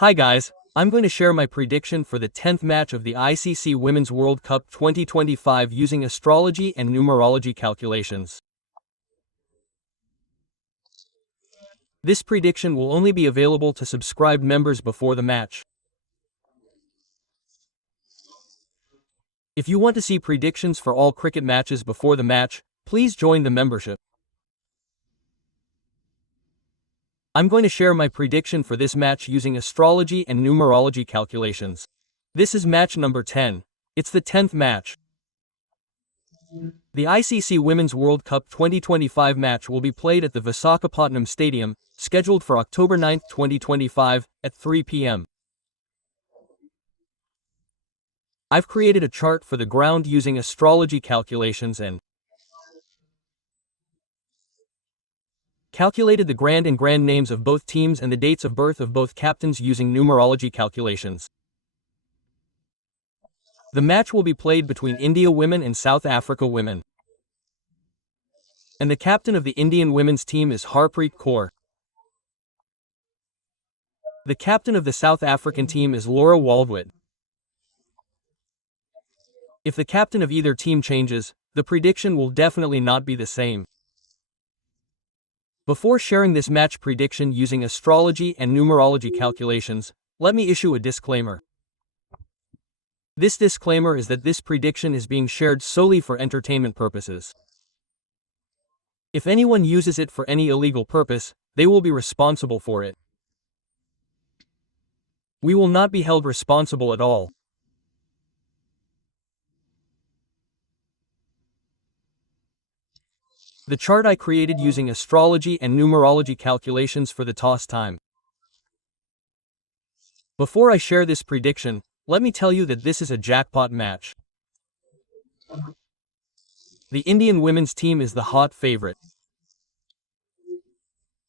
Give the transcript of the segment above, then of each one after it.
Hi guys, I'm going to share my prediction for the 10th match of the ICC Women's World Cup 2025 using astrology and numerology calculations. This prediction will only be available to subscribed members before the match. If you want to see predictions for all cricket matches before the match, please join the membership. I'm going to share my prediction for this match using astrology and numerology calculations. This is match number 10. It's the 10th match. The ICC Women's World Cup 2025 match will be played at the Visakhapatnam Stadium, scheduled for October 9, 2025, at 3 p.m. I've created a chart for the ground using astrology calculations and calculated the grand names of both teams and the dates of birth of both captains using numerology calculations. The match will be played between India women and South Africa women. And the captain of the Indian women's team is Harpreet Kaur. The captain of the South African team is Laura Waldwood. If the captain of either team changes, the prediction will definitely not be the same. Before sharing this match prediction using astrology and numerology calculations, let me issue a disclaimer. This disclaimer is that this prediction is being shared solely for entertainment purposes. If anyone uses it for any illegal purpose, they will be responsible for it. We will not be held responsible at all. The chart I created using astrology and numerology calculations for the toss time. Before I share this prediction, let me tell you that this is a jackpot match. The Indian women's team is the hot favorite.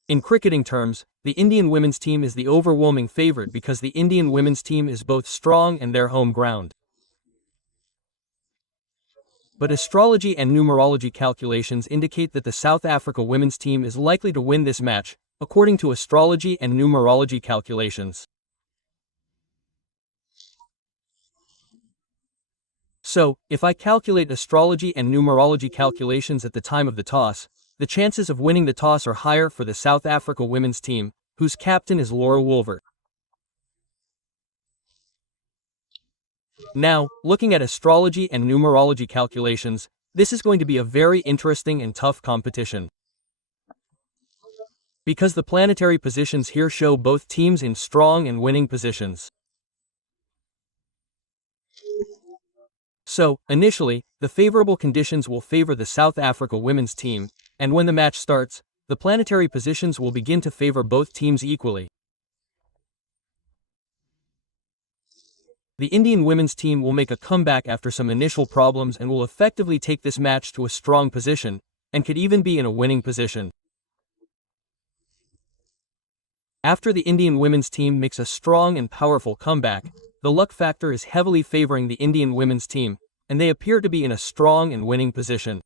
In cricketing terms, the Indian women's team is the overwhelming favorite because the Indian women's team is both strong and their home ground. But astrology and numerology calculations indicate that the South Africa women's team is likely to win this match, according to astrology and numerology calculations. So, if I calculate astrology and numerology calculations at the time of the toss, the chances of winning the toss are higher for the South Africa women's team, whose captain is Laura Waldwood. Now, looking at astrology and numerology calculations, this is going to be a very interesting and tough competition. Because the planetary positions here show both teams in strong and winning positions. So, initially, the favorable conditions will favor the South Africa women's team, and when the match starts, the planetary positions will begin to favor both teams equally. The Indian women's team will make a comeback after some initial problems and will effectively take this match to a strong position, and could even be in a winning position. After the Indian women's team makes a strong and powerful comeback, the luck factor is heavily favoring the Indian women's team, and they appear to be in a strong and winning position.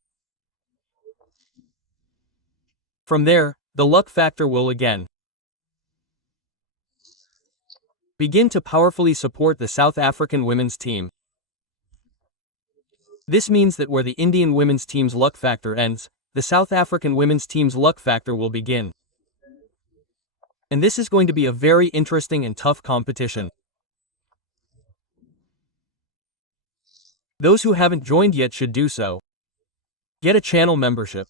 From there, the luck factor will again begin to powerfully support the South African women's team. This means that where the Indian women's team's luck factor ends, the South African women's team's luck factor will begin. And this is going to be a very interesting and tough competition. Those who haven't joined yet should do so. Get a channel membership.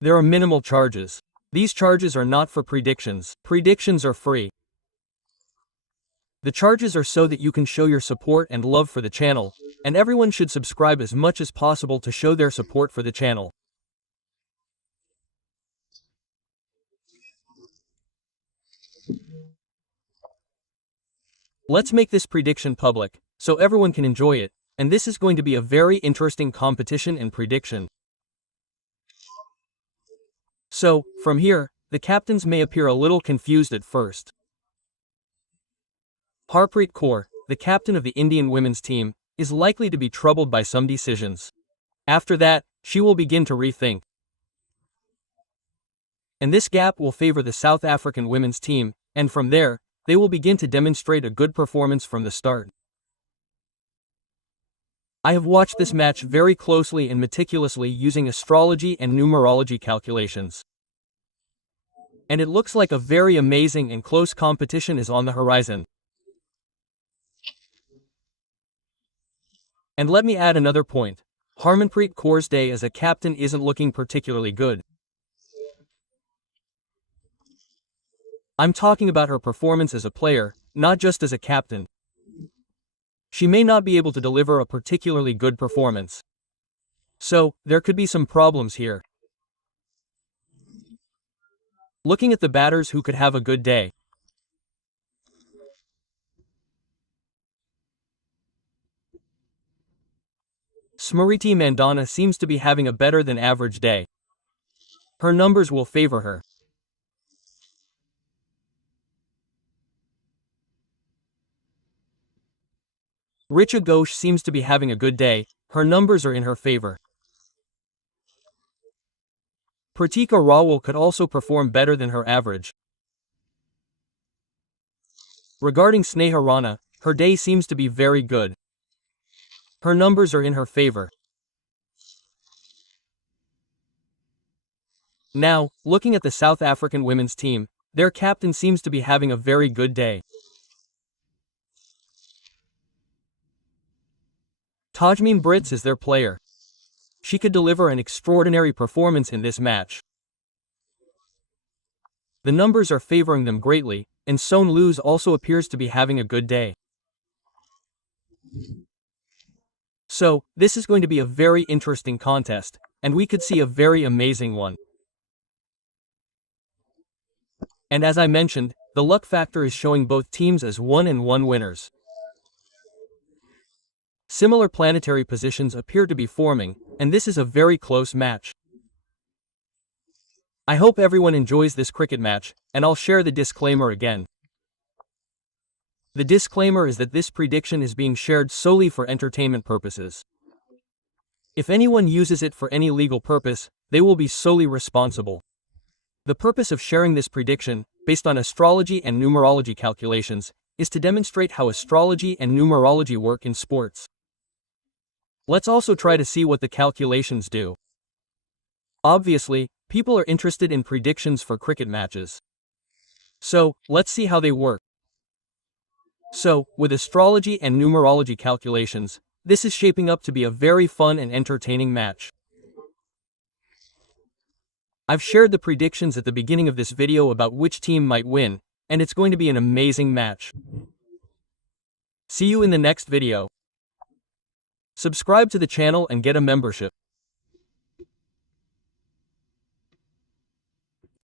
There are minimal charges. These charges are not for predictions. Predictions are free. The charges are so that you can show your support and love for the channel, and everyone should subscribe as much as possible to show their support for the channel. Let's make this prediction public, so everyone can enjoy it, and this is going to be a very interesting competition and prediction. So, from here, the captains may appear a little confused at first. Harpreet Kaur, the captain of the Indian women's team, is likely to be troubled by some decisions. After that, she will begin to rethink. And this gap will favor the South African women's team, and from there, they will begin to demonstrate a good performance from the start. I have watched this match very closely and meticulously using astrology and numerology calculations. And it looks like a very amazing and close competition is on the horizon. And let me add another point. Harmanpreet Kaur's day as a captain isn't looking particularly good. I'm talking about her performance as a player, not just as a captain. She may not be able to deliver a particularly good performance. So, there could be some problems here. Looking at the batters who could have a good day. Smriti Mandana seems to be having a better than average day. Her numbers will favor her. Richa Ghosh seems to be having a good day. Her numbers are in her favor. Pratika Rawal could also perform better than her average. Regarding Sneha Rana, her day seems to be very good. Her numbers are in her favor. Now, looking at the South African women's team, their captain seems to be having a very good day. Tajmeen Brits is their player. She could deliver an extraordinary performance in this match. The numbers are favoring them greatly, and Son Luz also appears to be having a good day. So, this is going to be a very interesting contest, and we could see a very amazing one. And as I mentioned, the luck factor is showing both teams as 1-1 winners. Similar planetary positions appear to be forming, and this is a very close match. I hope everyone enjoys this cricket match, and I'll share the disclaimer again. The disclaimer is that this prediction is being shared solely for entertainment purposes. If anyone uses it for any legal purpose, they will be solely responsible. The purpose of sharing this prediction, based on astrology and numerology calculations, is to demonstrate how astrology and numerology work in sports. Let's also try to see what the calculations do. Obviously, people are interested in predictions for cricket matches. So, let's see how they work. So, with astrology and numerology calculations, this is shaping up to be a very fun and entertaining match. I've shared the predictions at the beginning of this video about which team might win, and it's going to be an amazing match. See you in the next video. Subscribe to the channel and get a membership.